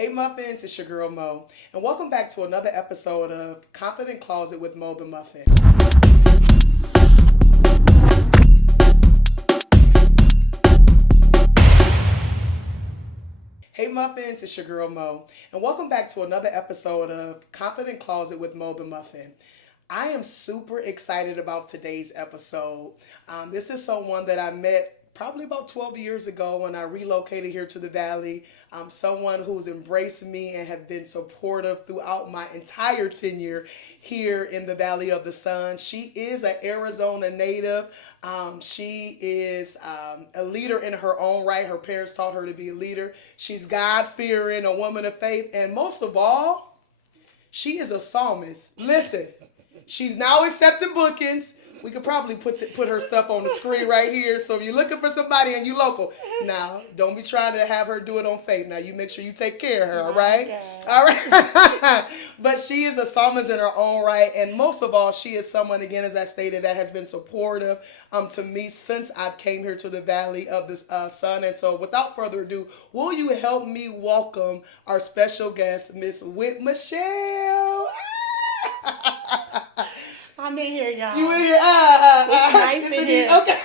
Hey Muffins, it's your girl Mo, and welcome back to another episode of Confident Closet with Mo the Muffin. Hey Muffins, it's your girl Mo, and welcome back to another episode of Confident Closet with Mo the Muffin. I am super excited about today's episode. This is someone that I met probably about 12 years ago when I relocated here to the Valley. Someone who's embraced me and have been supportive throughout my entire tenure here in the Valley of the Sun. She is an Arizona native. She is a leader in her own right. Her parents taught her to be a leader. She's God-fearing, a woman of faith, and most of all, she is a psalmist. Listen, she's now accepting bookings. We could probably put her stuff on the screen right here. So if you're looking for somebody and you local, now don't be trying to have her do it on faith. Now you make sure you take care of her, all right? Okay. All right. But she is a psalmist in her own right, and most of all, she is someone, again, as I stated, that has been supportive to me since I came here to the Valley of the Sun. And so, without further ado, will you help me welcome our special guest, Miss Whit Michelle? I'm in here, y'all. You in here? It's nice in here. Okay.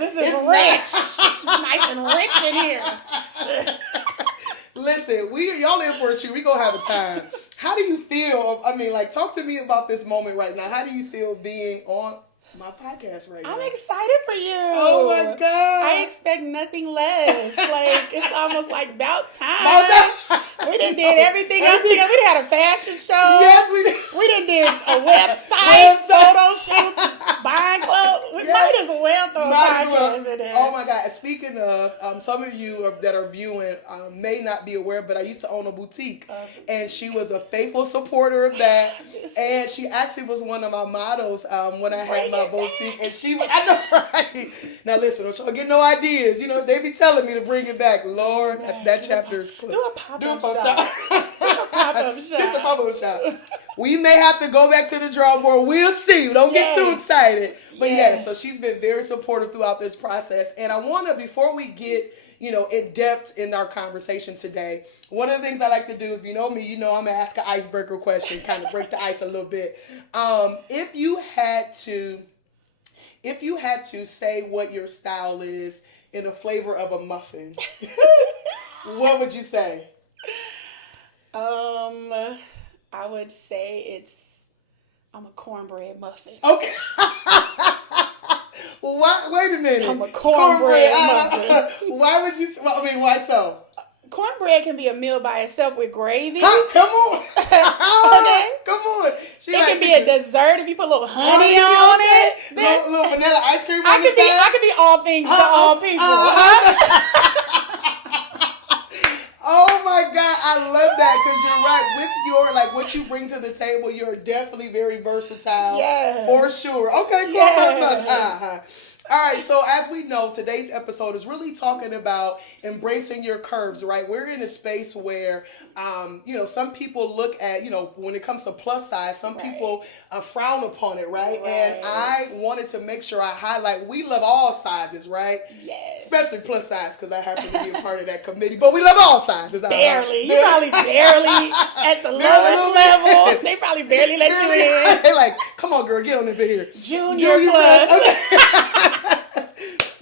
This is rich. It's nice and rich in here. Listen, y'all in for a treat. We gonna have a time. How do you feel? I mean, like, talk to me about this moment right now. How do you feel being on my podcast right now? I'm excited for you. Oh my God. I expect nothing less. Like, it's almost like about time. We done did everything else together. We done had a fashion show. Yes, we did. We done did a website, photo shoots, buying clothes. We might as well throw a podcast in there. Oh my God. Speaking of, some of you that are viewing may not be aware, but I used to own a boutique. And she was a faithful supporter of that. And she actually was one of my models when I had my boutique. And she was, I know, right? Now listen, don't y'all get no ideas. You know, they be telling me to bring it back. Lord, that chapter is closed. Do a pop-up shop. Just a pop-up shop. We may have to go back to the drawing board. We'll see. Don't get too excited. But so she's been very supportive throughout this process. And I want to, before we get, in depth in our conversation today, one of the things I like to do, if you know me, I'm going to ask an icebreaker question, kind of break the ice a little bit. If you had to say what your style is in a flavor of a muffin, what would you say? I would say I'm a cornbread muffin. Okay. Well, wait a minute. I'm a cornbread muffin. Why would you? Well, I mean, why so? Cornbread can be a meal by itself with gravy. Come on. Okay. Come on. It can be a dessert if you put a little honey on it. Little vanilla ice cream on the side. I could be all things to all people. Oh my God, I love that, because you're right. With your, what you bring to the table, you're definitely very versatile. Yes. For sure. Okay, cool. Yes. All right, so as we know, today's episode is really talking about embracing your curves, right? We're in a space where, some people look at, when it comes to plus size, some people frown upon it, right? And I wanted to make sure I highlight, we love all sizes, right? Yes. Especially plus size, because I happen to be a part of that committee, but we love all sizes. Barely. You probably barely at the lowest level. They probably barely let you in. They're like, come on, girl, get on in here. Junior plus. Okay.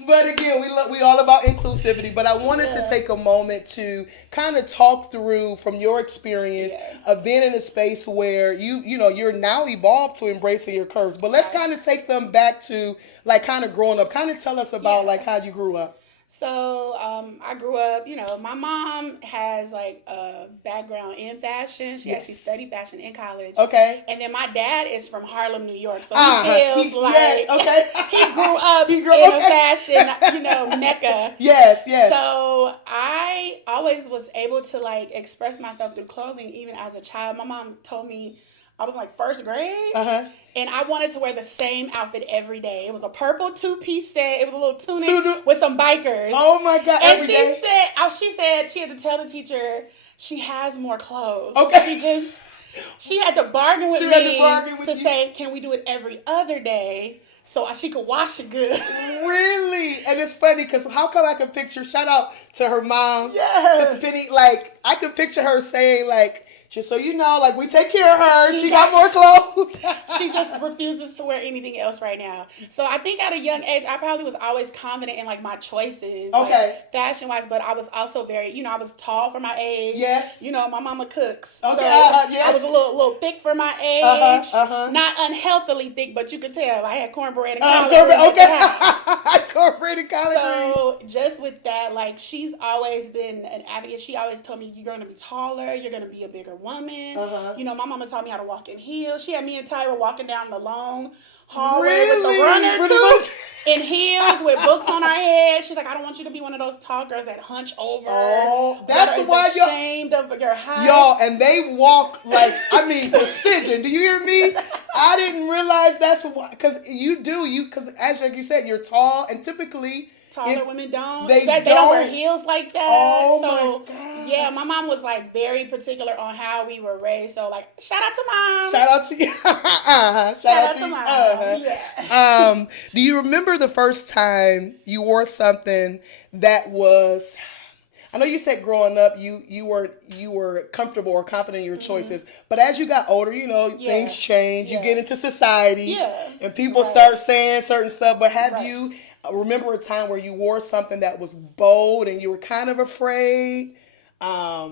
But again, we all about inclusivity. But I wanted to take a moment to kind of talk through, from your experience of being in a space where you're now evolved to embracing your curves. But let's kind of take them back to kind of growing up. Kind of tell us about how you grew up. So I grew up, my mom has a background in fashion. She actually studied fashion in college. Okay. And then my dad is from Harlem, New York. So he feels he grew up in a fashion, mecca. Yes. So I always was able to express myself through clothing even as a child. My mom told me I was first grade, and I wanted to wear the same outfit every day. It was a purple 2-piece set. It was a little tunic with some bikers. Oh my God! And she said she had to tell the teacher she has more clothes. Okay. She had to bargain with me to say, can we do it every other day? so she could wash it good. Really? And it's funny because how come I can picture, shout out to her mom, yes. Sister Penny, like I could picture her saying like, just so you know, like we take care of her. She got more clothes. She just refuses to wear anything else right now. So I think at a young age, I probably was always confident in like my choices, like, fashion wise. But I was also very, you know, I was tall for my age. Yes. You know, my mama cooks. Okay. So yes. I was a little thick for my age. Not unhealthily thick, but you could tell I had cornbread and collard greens. Okay. Cornbread and collard greens. So just with that, like she's always been an advocate. She always told me, you're going to be taller. You're going to be a bigger woman. You know, my mama taught me how to walk in heels. She had me and Tyra walking down the long hallway with the runner too, in heels with books on our head. She's like, I don't want you to be one of those tall girls that hunch over. Oh, that's why you're ashamed of your height. Y'all, and they walk like, I mean, precision. Do you hear me? I didn't realize that's why, because because as like you said, you're tall, and typically taller women don't. They don't wear heels like that. Oh so, my God. Yeah, my mom was like very particular on how we were raised. So like, shout out to mom. Shout out to you. Shout out to mom. Yeah. Do you remember the first time you wore something that was? I know you said growing up you were comfortable or confident in your choices, but as you got older, you know, things change. You get into society, and people start saying certain stuff. But have you? Remember a time where you wore something that was bold and you were kind of afraid? I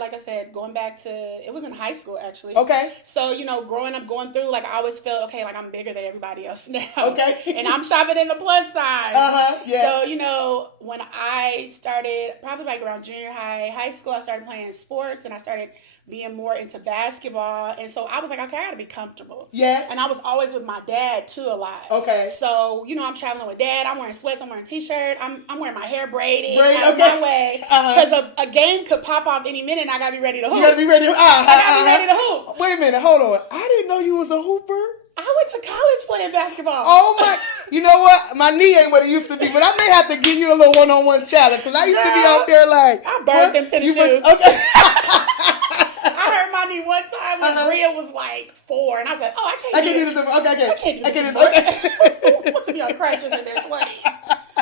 like I said, going back to, it was in high school actually. Okay. So, you know, growing up, going through, like I always felt, okay, like I'm bigger than everybody else now. Okay. And I'm shopping in the plus size. Yeah. So, you know, when I started, probably like around junior high school, I started playing sports and I started being more into basketball. And so I was like, okay, I gotta be comfortable. Yes. And I was always with my dad too a lot. Okay. So, you know, I'm traveling with dad. I'm wearing sweats. I'm wearing t-shirt. I'm wearing my hair braided out of my way. Because a game could pop off any minute and I gotta be ready to hoop. You gotta be ready to I gotta be ready to hoop. Wait a minute, hold on. I didn't know you was a hooper. I went to college playing basketball. Oh my, you know what? My knee ain't what it used to be, but I may have to give you a little one-on-one challenge because I used to be out there like. I burned them tennis shoes. Okay. I hurt my knee one time when Bria was like 4, and I was like, oh, I can't do this. Okay. I can't do this. Okay. Who wants to be on crutches in their 20s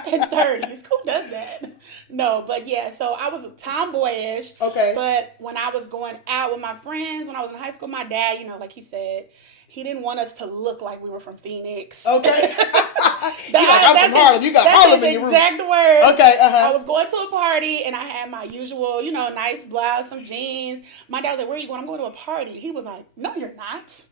and 30s? Who does that? No, but yeah, so I was tomboyish. Okay. But when I was going out with my friends, when I was in high school, my dad, you know, like he said, he didn't want us to look like we were from Phoenix. Okay. I'm from Harlem. You got Harlem in your roots. That's the exact word. Okay. I was going to a party and I had my usual, you know, nice blouse, some jeans. My dad was like, where are you going? I'm going to a party. He was like, no, you're not.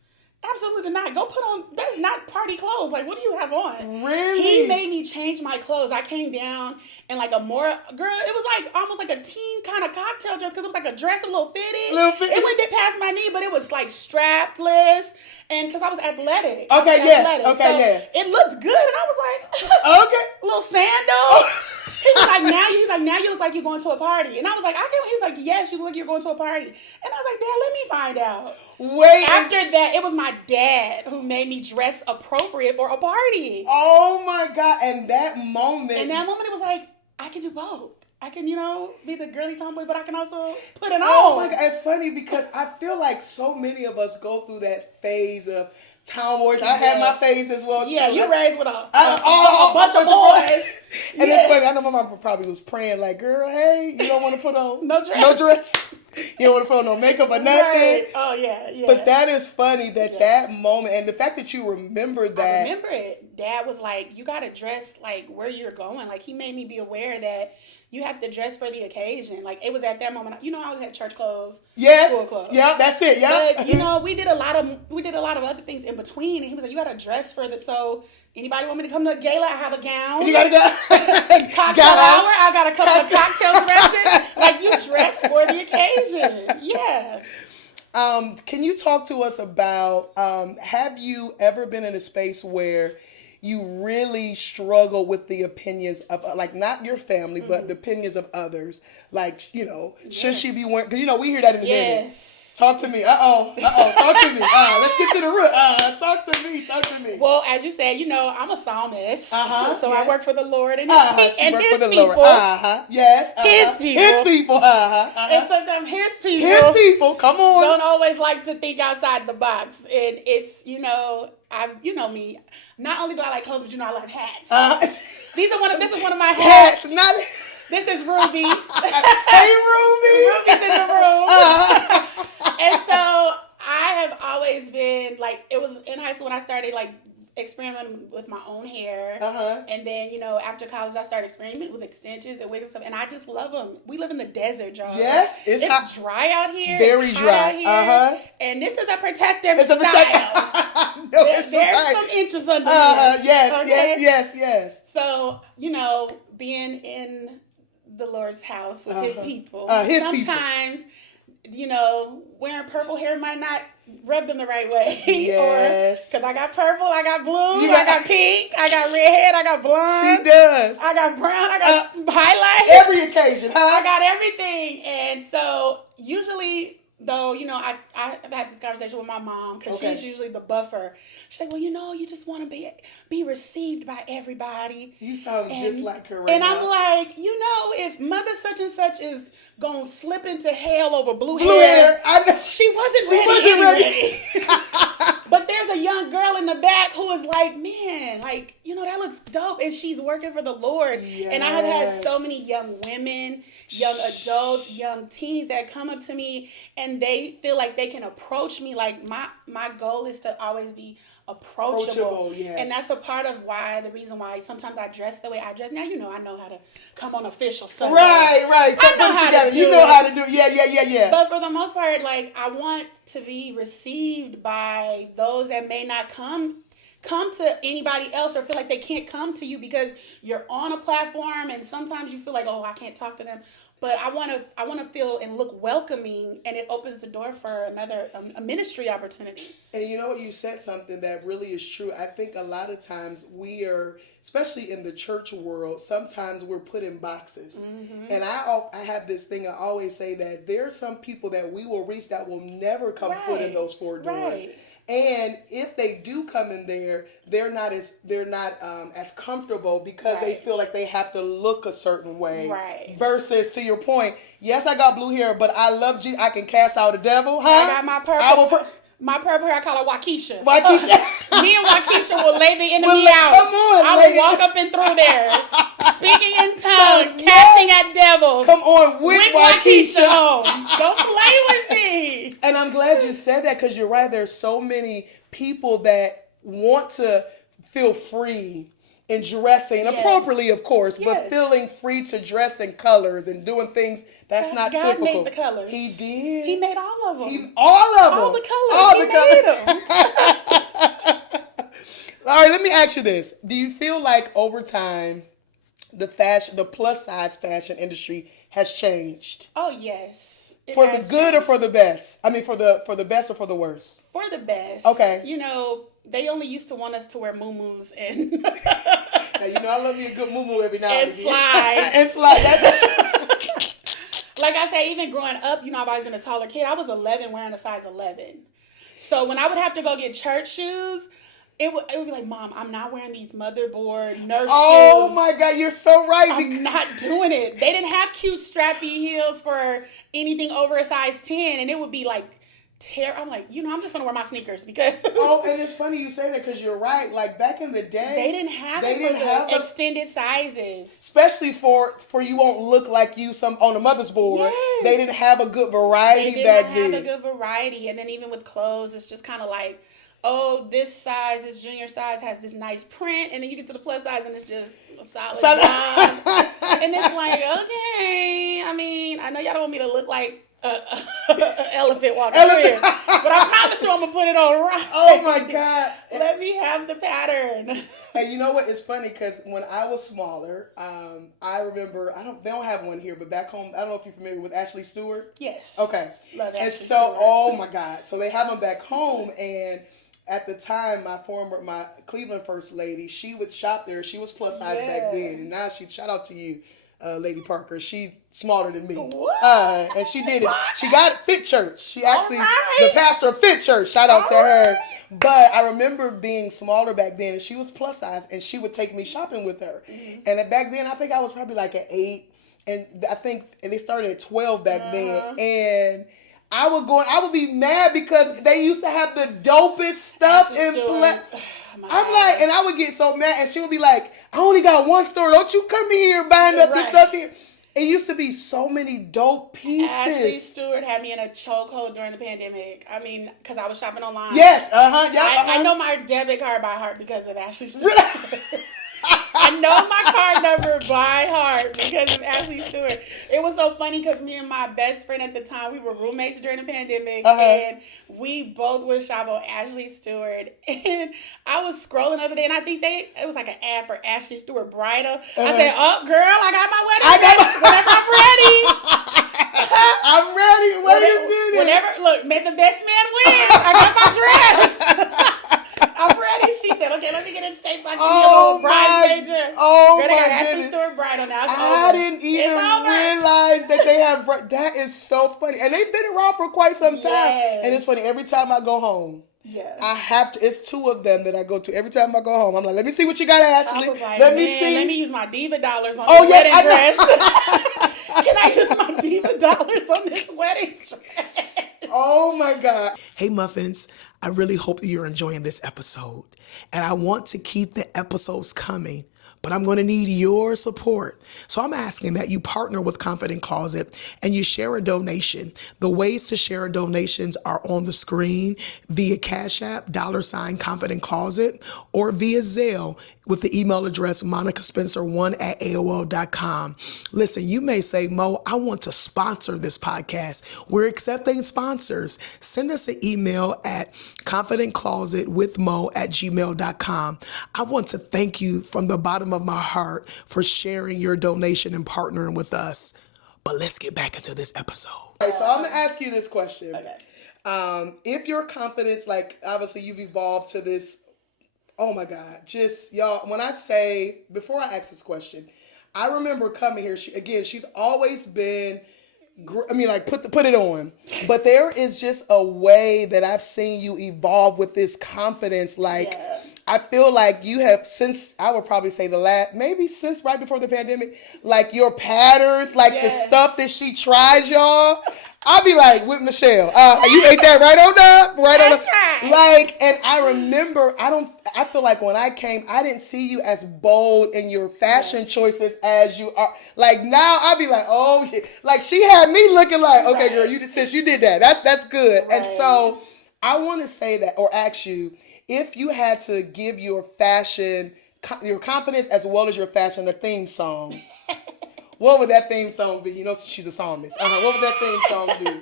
Absolutely not. Go put on, that's not party clothes. Like, what do you have on? Really? He made me change my clothes. I came down in like a girl, it was like almost like a teen kind of cocktail dress because it was like a dress, a little fitted. It wouldn't past my knee, but it was like strapless. And because I was athletic. Okay, yes. Athletic. Okay, so yeah. It looked good. And I was like, okay. Little sandal. He was like, now you look like you're going to a party. And I was like, I can't. He was like, yes, you look like you're going to a party. And I was like, Dad, let me find out. Wait. After that, it was my dad who made me dress appropriate for a party. Oh my God. And that moment. It was like, I can do both. I can, you know, be the girly tomboy, but I can also put it on. Oh my God. It's funny because I feel like so many of us go through that phase of tomboys. I had my phase as well too. Yeah, you raised with a bunch of boys. And it's funny, I know my mom probably was praying like, girl, hey, you don't want to put on no dress. You don't want to put on no makeup or nothing. Right. Oh yeah. But that is funny that moment and the fact that you remember that. I remember it. Dad was like, you got to dress like where you're going. Like he made me be aware that you have to dress for the occasion. Like it was at that moment. You know, I always had church clothes, school clothes. Yeah, that's it. Yeah. But you know, we did a lot of other things in between. And he was like, you got to dress for the. So anybody want me to come to a gala? I have a gown. You gotta go. Cocktail hour. I got a couple of cocktail dresses. Like you dress for the occasion. Yeah. Can you talk to us about? Have you ever been in a space where you really struggle with the opinions of, like, not your family, but the opinions of others? Like, you know, should she be wearing, because, you know, we hear that in the beginning. Talk to me. Talk to me. Let's get to the root. Talk to me. Well, as you said, I'm a psalmist. So yes. I work for the Lord and His people. Yes. His people. His people. And sometimes his people. Come on. Don't always like to think outside the box. And it's, me. Not only do I like clothes, but I like hats. This is one of my hats. This is Ruby. Hey, Ruby. Ruby's in the room. And so I have always been it was in high school when I started experimenting with my own hair. And then, after college, I started experimenting with extensions and wigs and stuff. And I just love them. We live in the desert, y'all. Yes. It's dry out here. Very dry. Out here. And this is a protective style. There's some inches under here. Yes. So, being in the Lord's house with his people. Sometimes, wearing purple hair might not rub them the right way. Yes. Because I got purple, I got blue, I got pink, I got redhead, I got blonde. She does. I got brown, I got highlights. Every occasion, I got everything. And so, usually, though, I have had this conversation with my mom because she's usually the buffer. She's like, well, you just want to be received by everybody. You sound just like her right now. And I'm like, if mother such and such is going to slip into hell over blue hair, she wasn't ready. But there's a young girl in the back who is like, man, that looks dope. And she's working for the Lord. Yes. And I have had so many young women, young adults, young teens that come up to me and they feel like they can approach me. Like my goal is to always be approachable. Yes. And that's the reason why sometimes I dress the way I dress. Now, I know how to come on official Sunday. Right. I know how to do You know how to do it. Yeah. But for the most part, I want to be received by those that may not come to anybody else or feel like they can't come to you because you're on a platform and sometimes you feel like, oh, I can't talk to them. But I want to feel and look welcoming, and it opens the door for another a ministry opportunity. And you know what? You said something that really is true. I think a lot of times we are, especially in the church world, sometimes we're put in boxes. Mm-hmm. And I have this thing I always say that there are some people that we will reach that will never come foot in those four doors. Right. And if they do come in there, they're not as comfortable because they feel like they have to look a certain way. Right. Versus, to your point, yes, I got blue hair, but I love Jesus. I can cast out a devil. Huh? I got my purple. My purple hair, I call her Waukesha. Me and Waukesha will lay the enemy out. Come on, I will walk up and through there, speaking in tongues, casting at devils. Come on, with Waukesha. Don't play with me. And I'm glad you said that because you're right. There's so many people that want to feel free in dressing appropriately, of course, but feeling free to dress in colors and doing things that's not God typical. God made the colors. He did. He made all of them. All the colors. Made them. All right, let me ask you this. Do you feel like over time the plus size fashion industry has changed? Oh, yes. For the good or for the best? I mean, for the best or for the worst? For the best. Okay. They only used to want us to wear muumuus and now, I love me a good muumuu every now and again. And slides. Like I said, even growing up, I've always been a taller kid. I was 11 wearing a size 11. So when I would have to go get church shoes, it would be like, Mom, I'm not wearing these motherboard nurse shoes. Oh my God, you're so right. I'm not doing it. They didn't have cute strappy heels for anything over a size 10, and it would be like I'm like, I'm just gonna wear my sneakers because. And it's funny you say that because you're right. Like back in the day, they didn't have extended sizes, especially for you won't look like you on a mother's board. Yes. They didn't have a good variety back then. They didn't have a good variety, and then even with clothes, it's just kind of like, oh, this junior size has this nice print, and then you get to the plus size and it's just a solid line. And it's like, okay, I mean, I know y'all don't want me to look like elephant walking in, but I promise you I'm gonna put it on right. Oh my God. Let me have the pattern. And you know what? It's funny because when I was smaller, I remember, they don't have one here, but back home, I don't know if you're familiar with Ashley Stewart. Yes. Okay. Love Ashley Stewart. Oh my God. So they have them back home, and at the time, my Cleveland first lady, she would shop there. She was plus size back then, and now shout out to you. Lady Parker. She smaller than me. What? And she did it. She got Fit Church. She actually, the pastor of Fit Church. Shout out to her. But I remember being smaller back then, and she was plus size, and she would take me shopping with her. Mm-hmm. And back then, I think I was probably like at 8, and I think they started at 12 back then. And I would be mad because they used to have the dopest stuff in play. I'm like, and I would get so mad, and she would be like, I only got one store. Don't you come here buying up this stuff here. It used to be so many dope pieces. Ashley Stewart had me in a chokehold during the pandemic. I mean, because I was shopping online. Yes, I know my debit card by heart because of Ashley Stewart. I know my card number by heart because of Ashley Stewart. It was so funny because me and my best friend at the time, we were roommates during the pandemic, and we both would shop on Ashley Stewart. And I was scrolling the other day, and I think it was like an ad for Ashley Stewart Bridal. I said, "Oh, girl, I got my wedding dress whenever I'm ready." I'm ready. Wait a minute. Whenever, look, may the best man win. I got my dress. I'm ready. She said, okay, let me get in shape so I can be a little bridesmaid dress. Oh, girl, my got goodness. Ashley Stewart Bridal now. I didn't even realize that they have, that is so funny. And they've been around for quite some time. Yes. And it's funny, every time I go home, I have to, it's 2 of them that I go to. Every time I go home, I'm like, let me see what you got, Ashley. Let me see. Let me use my diva dollars on this wedding dress. Can I use my diva dollars on this wedding dress? Oh my God. Hey Muffins, I really hope that you're enjoying this episode. And I want to keep the episodes coming, but I'm going to need your support. So I'm asking that you partner with Confident Closet and you share a donation. The ways to share donations are on the screen via Cash App, $Confident Closet, or via Zelle with the email address monicaspencer1@aol.com. Listen, you may say, Mo, I want to sponsor this podcast. We're accepting sponsors. Send us an email at confidentclosetwithmo@gmail.com. I want to thank you from the bottom of my heart for sharing your donation and partnering with us. But let's get back into this episode. All right, so I'm going to ask you this question. Okay. If your confidence, like obviously you've evolved to this, oh my God, just y'all, when I say, before I ask this question, I remember coming here, she's always been, put it on. But there is just a way that I've seen you evolve with this confidence. I feel like you have, since, I would probably say maybe since right before the pandemic, like your patterns, the stuff that she tries, y'all. I'll be like, with Michelle, you ate that right on up, right on up. And I remember, I feel like when I came, I didn't see you as bold in your fashion choices as you are. Like now, I'll be like, oh, yeah. Like she had me looking like, okay, girl, since you did that, that's good. Right. And so I want to say that, or ask you, if you had to give your fashion, your confidence as well as your fashion, a theme song, what would that theme song be? You know, she's a psalmist. What would that theme song be?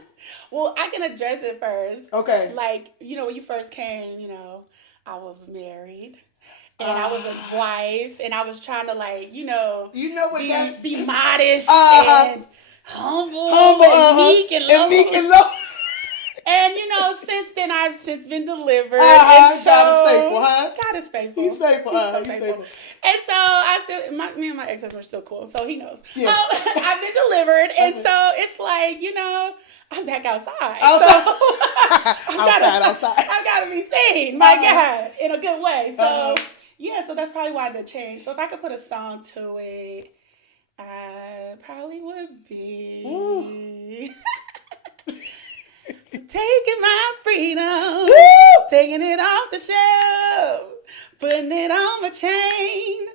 Well, I can address it first. Okay. Like, when you first came, I was married. And I was a wife. And I was trying to, be modest and humble and meek and low. And, since then, I've since been delivered. And so, God is faithful, huh? God is faithful. He's faithful. He's faithful. And so, me and my ex-husband are still cool, so he knows. Yes. I've been delivered, and so it's like, I'm back outside. Outside. I gotta be seen, my God, in a good way. So, so that's probably why the change. So if I could put a song to it, I probably would be... Taking my freedom, taking it off the shelf, putting it on my chain,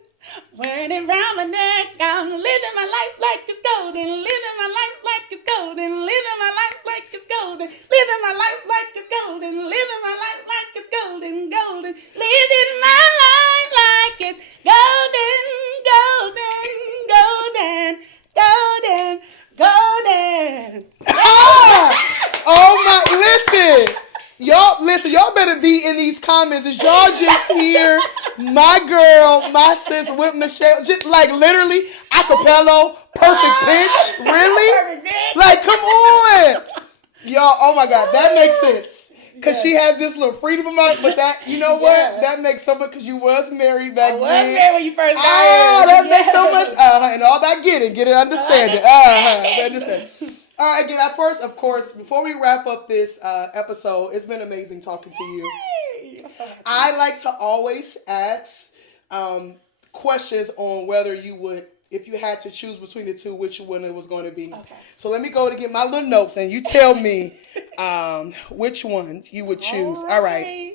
wearing it around my neck. I'm living my life like it's golden, living my life like it's golden, living my life like it's golden, living my life like it's golden, living my life like it's golden, golden, living my life like it's golden, golden, golden, golden, golden. Oh my, y'all better be in these comments as y'all just hear my girl, my sis with Michelle, just like literally acapella, perfect pitch, really? Like, come on. Y'all, oh my God, that makes sense. Because she has this little freedom of mind, but that, you know what? That makes so much, because you was married back then. I was married when you first got here. That makes so much, and all that get it understanding. Understand. All right, again, first, of course, before we wrap up this episode, it's been amazing talking to you. I like to always ask questions on whether you would, if you had to choose between the two, which one it was going to be. Okay. So let me go to get my little notes, and you tell me which one you would choose. All right.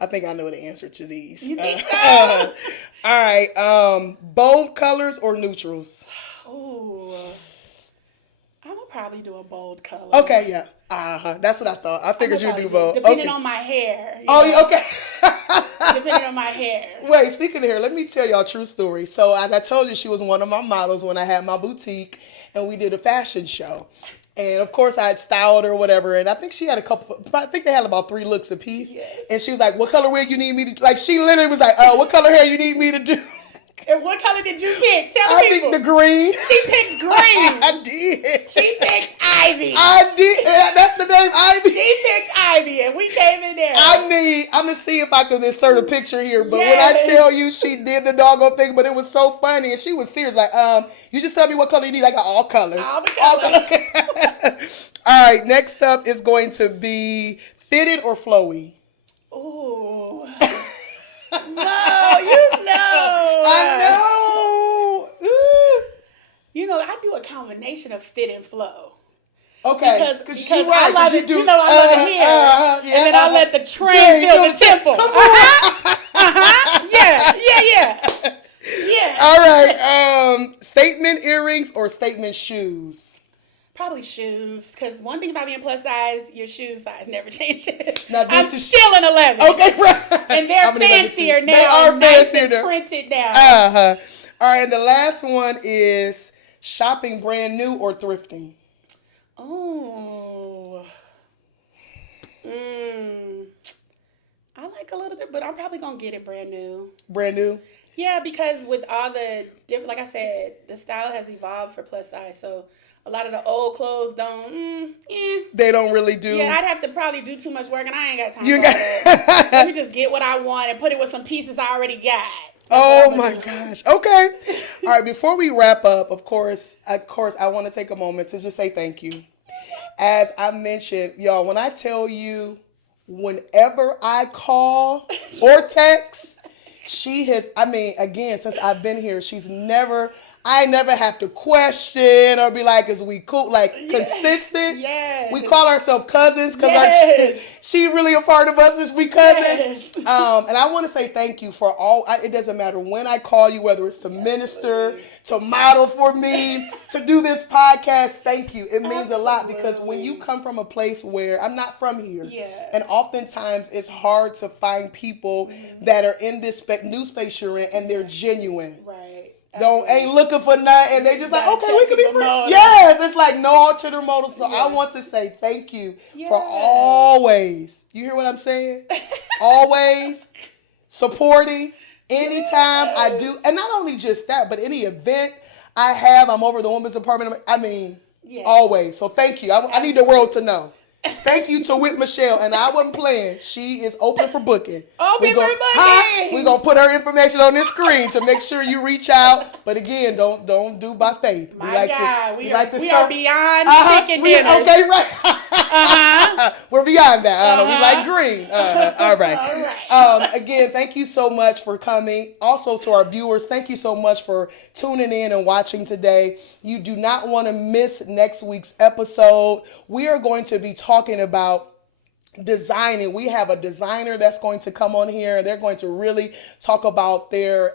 I think I know the answer to these. You think so? All right. Bold colors or neutrals? Ooh. I'm going to probably do a bold color. Okay, yeah. That's what I thought. I figured you'd do bold. Depending on my hair. Okay. Depending on my hair. Wait, speaking of hair, let me tell y'all a true story. So I told you she was one of my models when I had my boutique, and we did a fashion show. And of course I had styled her or whatever, and I think she had I think they had about 3 looks apiece. Yes. And she was like, what color wig you need me to, like, she literally was like, what color hair you need me to do? And what color did you pick? Tell people. I picked the green. She picked green. I did. She picked Ivy. I did. That's the name, Ivy. She picked Ivy, and we came in there. I'm going to see if I can insert a picture here. But when I tell you she did the doggone thing, but it was so funny. And she was serious. Like, you just tell me what color you need. I got all colors. All the colors. All right. Next up is going to be fitted or flowy. Ooh. No, you know. I know. You know, I do a combination of fit and flow. Okay. Because I love it. You know, I love it here. And then I let the train fill the temple. Yeah. All right. Statement earrings or statement shoes? Probably shoes, because one thing about being plus size, your shoe size never changes. Now, I'm still an 11. Okay, right. And they're fancier now. They are fancier now. Printed now. All right, and the last one is shopping brand new or thrifting. Oh. I like a little bit, but I'm probably going to get it brand new. Brand new? Yeah, because with all the different, like I said, the style has evolved for plus size, so a lot of the old clothes don't, They don't really do. Yeah, I'd have to probably do too much work, and I ain't got time for that. Let me just get what I want and put it with some pieces I already got. Oh my gosh. Okay. All right, before we wrap up, of course, I want to take a moment to just say thank you. As I mentioned, y'all, when I tell you, whenever I call or text, she has, again, since I've been here, I never have to question or be like, is we cool? Like, consistent. Yes. We call ourselves cousins because she really a part of us as we cousins. Yes. And I want to say thank you for all. It doesn't matter when I call you, whether it's to minister, to model for me, to do this podcast. Thank you. It means a lot, because when you come from a place where I'm not from here, and oftentimes it's hard to find people that are in this new space you're in and they're genuine. Right. Ain't looking for nothing, and they just like, okay, we can be friends. Yes, it's like no ulterior motive. So I want to say thank you for always. You hear what I'm saying? Always supporting anytime I do, and not only just that, but any event I have, I'm over the women's department. Always. So thank you. I need the world to know. Thank you to Whit Michelle, and I wasn't playing. She is open for booking. Open for booking. We're gonna put her information on this screen to make sure you reach out. But again, don't do by faith. We are beyond chicken dinners. Okay, right. We're beyond that. We like green. All right. Again, thank you so much for coming. Also to our viewers, thank you so much for tuning in and watching today. You do not want to miss next week's episode. We are going to be talking about designing. We have a designer that's going to come on here, and they're going to really talk about their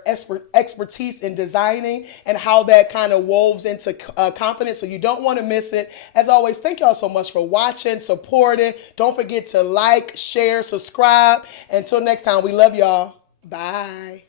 expertise in designing and how that kind of woves into confidence. So you don't want to miss it. As always, thank y'all so much for watching, supporting. Don't forget to like, share, subscribe. Until next time, we love y'all. Bye.